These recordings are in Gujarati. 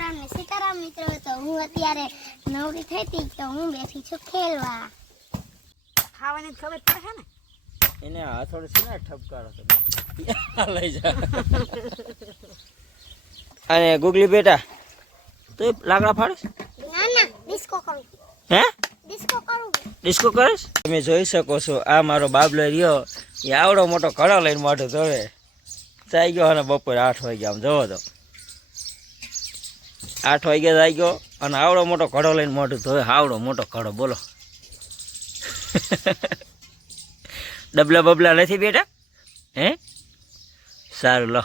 રામ ને સીતારામ મિત્રો. તો હું અત્યારે નવરી થઈ હતી તો હું બેઠી છું ખેલવા. ખાવાની ખબર પડે છે ને એને હાથોડે છે ને ઠપકારો તમે લઈ જા. અને ગુગલી બેટા તો લાકડા ફાડે ના ના ડિસ્કો કરું. હે ડિસ્કો કરું. ડિસ્કો કરીશ? તમે જોઈ શકો છો આ મારો બાબલો રહ્યો એ આવડો મોટો ઘડો લઈને મોઢું ધોવે થઈ ગયો અને બપોરે 8 વાગે આમ જોવો તો 8 વાગે થઈ ગયો અને આવડો મોટો ઘડો લઈને મોઢું ધોવે. આવડો મોટો ઘડો બોલો. ડબલા બબલા નથી બેટા? હે સારું લો.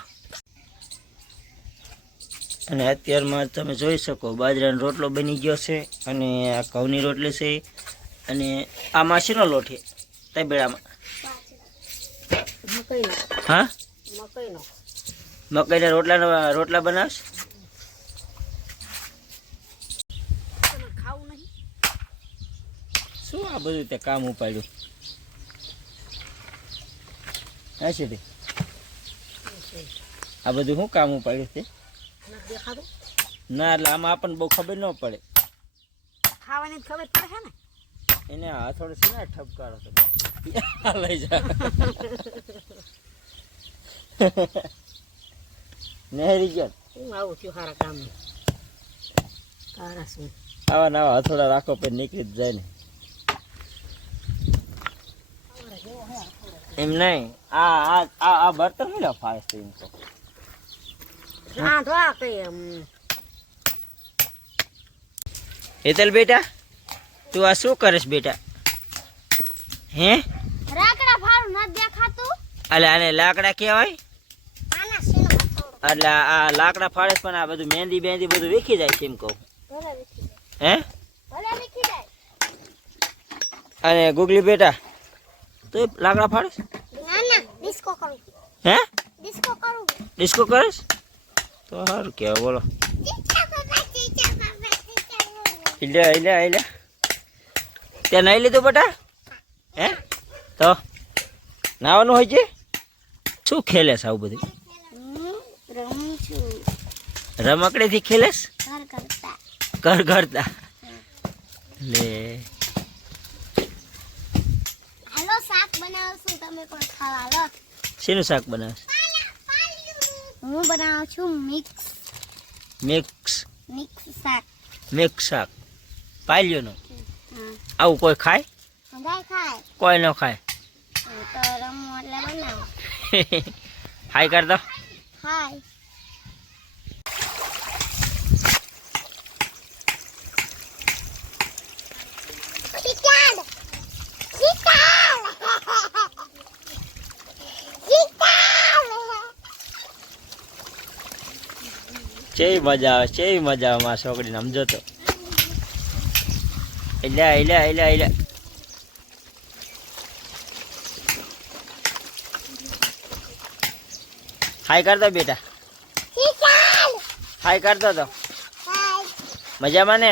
અને અત્યારમાં તમે જોઈ શકો બાજરાનો રોટલો બની ગયો છે અને આ ઘઉંની રોટલી છે અને આમાં શેનો લોટ છે તબેડામાં? મકઈનો. હા મકઈનો. મકઈના રોટલા બનાવશ? તમે ખાવું નહીં? શું આ બધું તે કામ ઉપાડ્યું? હા છે આ બધું શું કામ ઉપાડ્યું છે? નથી દેખાતું? ના એટલે આમાં આપણને બહુ ખબર ન પડે. ખાવાની ખબર પડે છે ને એને હાથોડે છે ને ઠપકારો તમે લઈ જા. નહેરી ગયો હું આવું છું સારા કામ તારા શું આવા નવા હથોડા રાખો પછી નીકળી જ જાય ને. એમ નહીં આ બર્તન નહીં ફાવે છે એમ તો. રાંધો આ કઈ હેતલ બેટા તું આ શું કરીશ બેટા? હે રાકડા ફાડું ન દેખાતું. એટલે આને લાકડા કહેવાય? આના શેનો હથોડો. એટલે આ લાકડા ફાડે પણ આ બધું મહેંદી બધું વેખી જાય છે એમ કહું. ભલે વિખી હે જાય. ભલે વિખી જાય. અને ગુગલી બેટા તું લાકડા ફાડે? ના ના ડિસ્કો કરું. હે ડિસ્કો કરું. ડિસ્કો કરીશ? તો સારું કહેવાય બોલો. ચીચા બાબા. લે ત્યાં નહીં લીધું બેટા? હે તો નાવાનું હોય છે? શું ખેલેસ આવું બધું? રમું છું. રમકડેથી ખેલેસ? ઘર કરતા. ઘર ઘરતા લે. હાલો શાક બનાવશું તમે પણ ખાવા લો. શેનું શાક બનાવે? હું બનાવું છું મિક્સ શાક. મિક્સ શાક પાલ્યોનું. હા આવું કોઈ ખાય? હંધાય ખાય. કોઈ ન ખાય. હું તો રમું એટલે બનાવું. હાય કર દો. હાય. કેવી મજા આવે મારા છોકરીને સમજો તો. એટલે હાય કર દો બેટા. હાય કર દો તો. મજામાં ને?